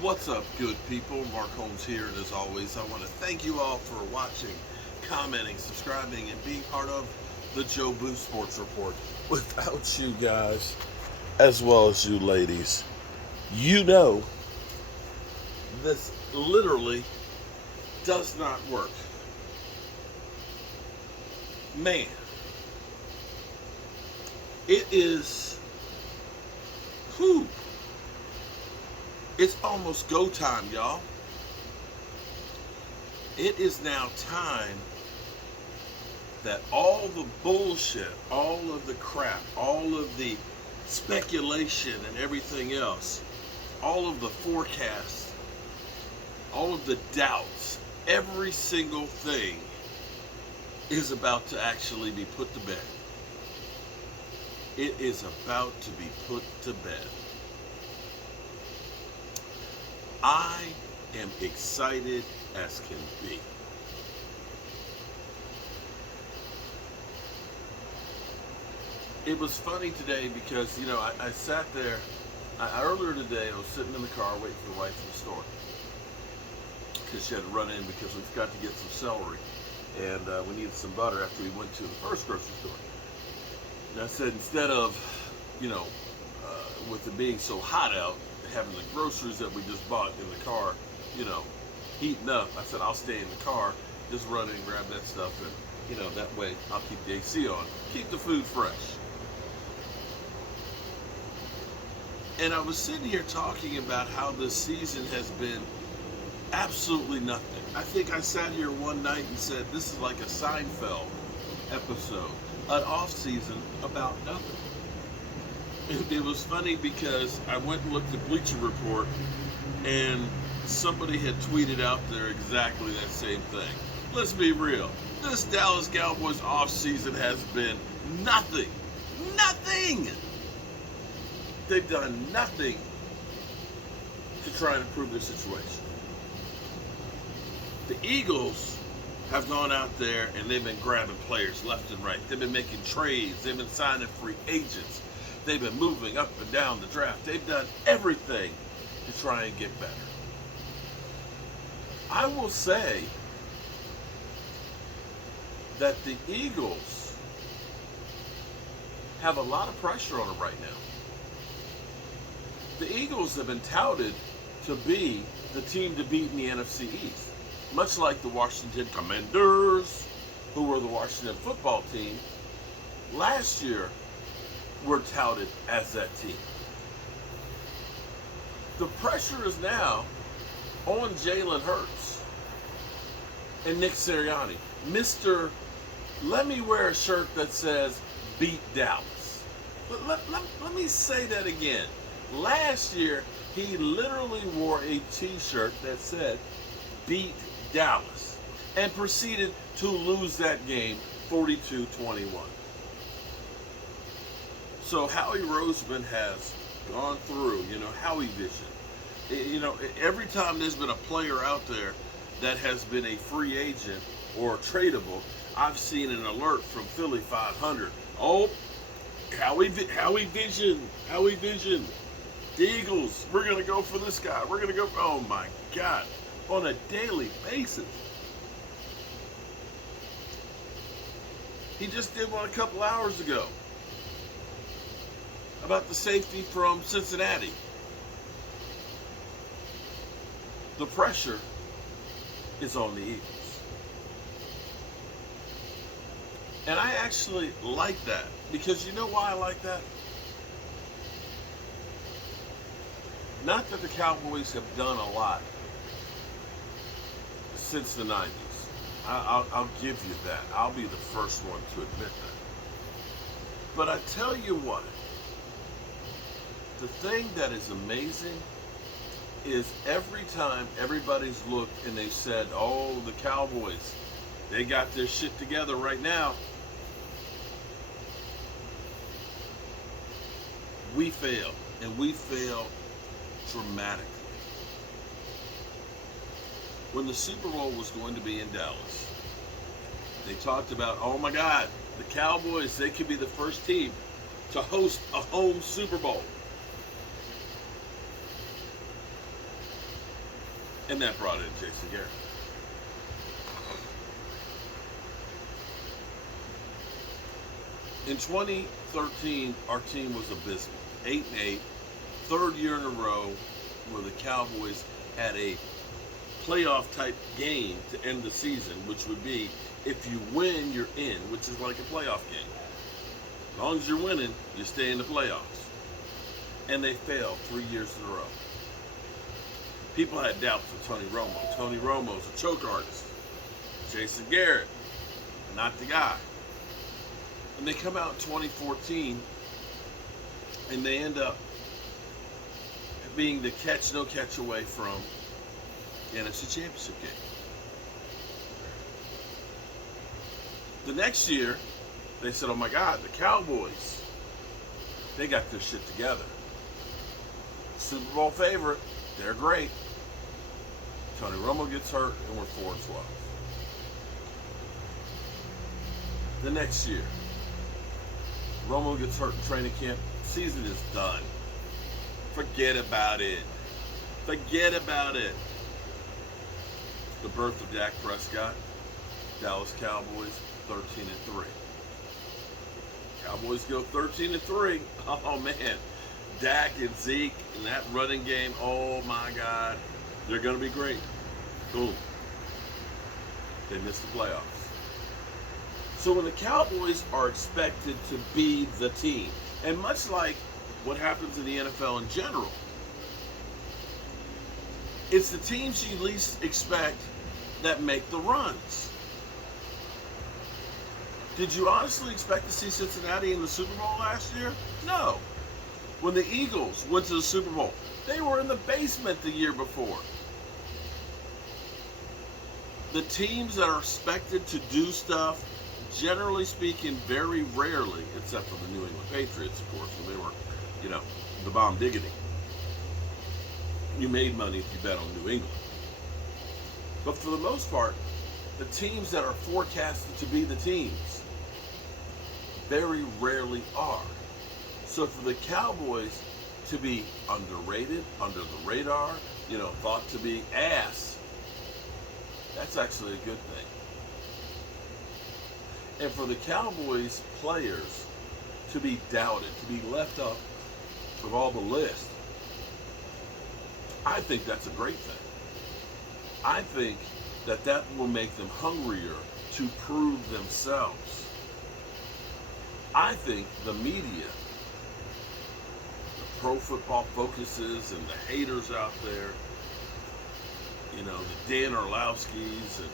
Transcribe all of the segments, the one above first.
What's up, good people? Mark Holmes here, and as always, I want to thank you all for watching, commenting, subscribing, and being part of the Joe Boo Sports Report. Without you guys, as well as you ladies, you know this literally does not work. Man, it is, whew, it's almost go time, y'all. It is now time that all the bullshit, all of the crap, all of the speculation and everything else, all of the forecasts, all of the doubts, every single thing is about to actually be put to bed. It is about to be put to bed. I am excited as can be. It was funny today because, I sat there. Earlier today, I was sitting in the car waiting for the wife in the store because she had to run in because we forgot to get some celery and we needed some butter after we went to the first grocery store. And I said, instead of, with it being so hot out, having the groceries that we just bought in the car, heating up, I said, I'll stay in the car, just run in and grab that stuff, and, that way I'll keep the AC on, keep the food fresh. And I was sitting here talking about how this season has been absolutely nothing. I think I sat here one night and said, this is like a Seinfeld episode, an off season about nothing. It was funny because I went and looked at Bleacher Report and somebody had tweeted out there exactly that same thing. Let's be real. This Dallas Cowboys offseason has been nothing. Nothing! They've done nothing to try and improve their situation. The Eagles have gone out there and they've been grabbing players left and right. They've been making trades. They've been signing free agents. They've been moving up and down the draft. They've done everything to try and get better. I will say that the Eagles have a lot of pressure on them right now. The Eagles have been touted to be the team to beat in the NFC East, much like the Washington Commanders, who were the Washington football team last year, were touted as that team. The pressure is now on Jalen Hurts and Nick Sirianni. Mr. Let me wear a shirt that says beat Dallas. Let me say that again. Last year, he literally wore a t-shirt that said beat Dallas and proceeded to lose that game 42-21. So Howie Roseman has gone through, Howie vision. Every time there's been a player out there that has been a free agent or tradable, I've seen an alert from Philly 500. Oh, Howie vision. The Eagles, we're going to go for this guy. We're going to go, oh my God, on a daily basis. He just did one a couple hours ago about the safety from Cincinnati. The pressure is on the Eagles. And I actually like that because you know why I like that? Not that the Cowboys have done a lot since the 90s. I'll give you that. I'll be the first one to admit that. But I tell you what, the thing that is amazing is every time everybody's looked and they've said, oh, the Cowboys, they got their shit together right now. We fail, and we fail dramatically. When the Super Bowl was going to be in Dallas, they talked about, oh my God, the Cowboys, they could be the first team to host a home Super Bowl. And that brought in Jason Garrett. In 2013, our team was abysmal. 8-8, third year in a row where the Cowboys had a playoff type game to end the season, which would be if you win, you're in, which is like a playoff game. As long as you're winning, you stay in the playoffs. And they failed 3 years in a row. People had doubts with Tony Romo. Tony Romo's a choke artist. Jason Garrett, not the guy. And they come out in 2014 and they end up being the catch, no catch away from the NFC Championship game. The next year, they said, oh my God, the Cowboys, they got their shit together. Super Bowl favorite, they're great. Tony Romo gets hurt and we're 4-12. The next year, Romo gets hurt in training camp. Season is done. Forget about it. Forget about it. The birth of Dak Prescott. Dallas Cowboys 13-3. Cowboys go 13-3. Oh man, Dak and Zeke and that running game. Oh my God, they're going to be great. Boom. They missed the playoffs. So when the Cowboys are expected to be the team, and much like what happens in the NFL in general, it's the teams you least expect that make the runs. Did you honestly expect to see Cincinnati in the Super Bowl last year? No. When the Eagles went to the Super Bowl, they were in the basement the year before. The teams that are expected to do stuff, generally speaking, very rarely, except for the New England Patriots, of course, when they were, the bomb diggity. You made money if you bet on New England. But for the most part, the teams that are forecasted to be the teams very rarely are. So for the Cowboys to be underrated, under the radar, thought to be ass, that's actually a good thing. And for the Cowboys players to be doubted, to be left up of all the list, I think that's a great thing. I think that will make them hungrier to prove themselves. I think the media, the pro football focuses and the haters out there, the Dan Orlowskis and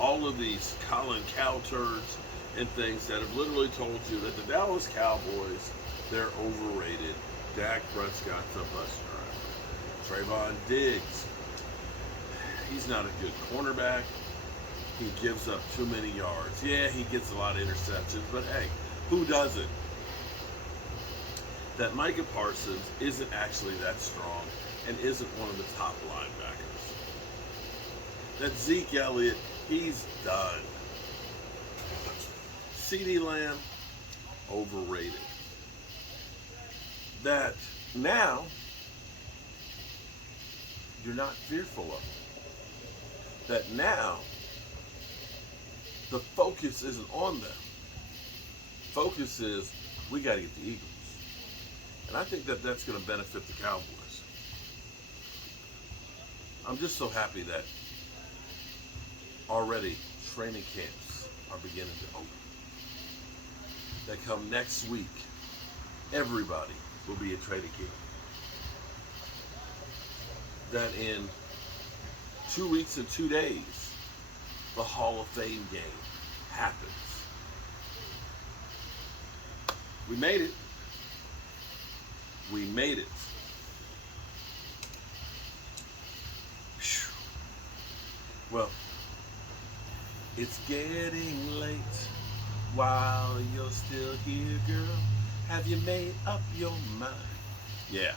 all of these Colin Cowturds and things that have literally told you that the Dallas Cowboys, they're overrated. Dak Prescott's a bust driver. Trayvon Diggs, he's not a good cornerback. He gives up too many yards. Yeah, he gets a lot of interceptions, but hey, who doesn't? That Micah Parsons isn't actually that strong and isn't one of the top linebackers. That Zeke Elliott, he's done. CeeDee Lamb, overrated. That now you're not fearful of. That now the focus isn't on them. Focus is, we got to get the Eagles. And I think that that's going to benefit the Cowboys. I'm just so happy that already training camps are beginning to open. That come next week, everybody will be at training camp. That in 2 weeks and 2 days, the Hall of Fame game happens. We made it. We made it. Whew. Well, it's getting late while you're still here, girl. Have you made up your mind? Yeah.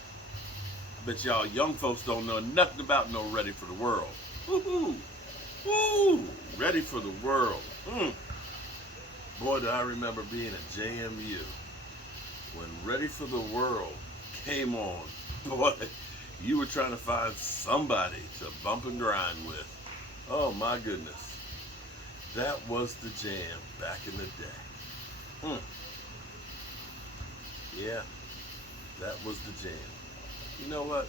Bet y'all young folks don't know nothing about no Ready for the World. Woo-hoo. Woo! Ready for the World. Boy, do I remember being at JMU when Ready for the World came on. Boy, You were trying to find somebody to bump and grind with. Oh my goodness. That was the jam back in the day. Mm. Yeah, that was the jam. You know what?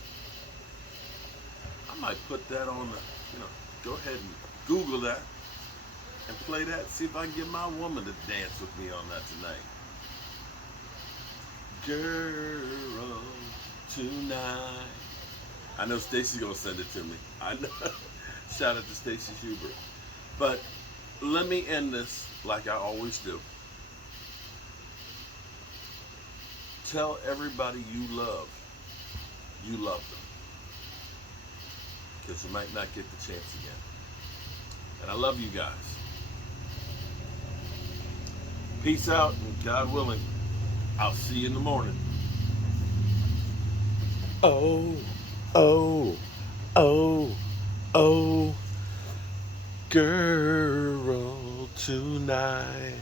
I might put that on the, go ahead and Google that and play that. See if I can get my woman to dance with me on that tonight. Girl, tonight. I know Stacy's gonna send it to me. I know. Shout out to Stacy Schubert. But let me end this like I always do. Tell everybody you love them. Because you might not get the chance again. And I love you guys. Peace out, and God willing, I'll see you in the morning. Oh, oh, oh, oh, girl tonight.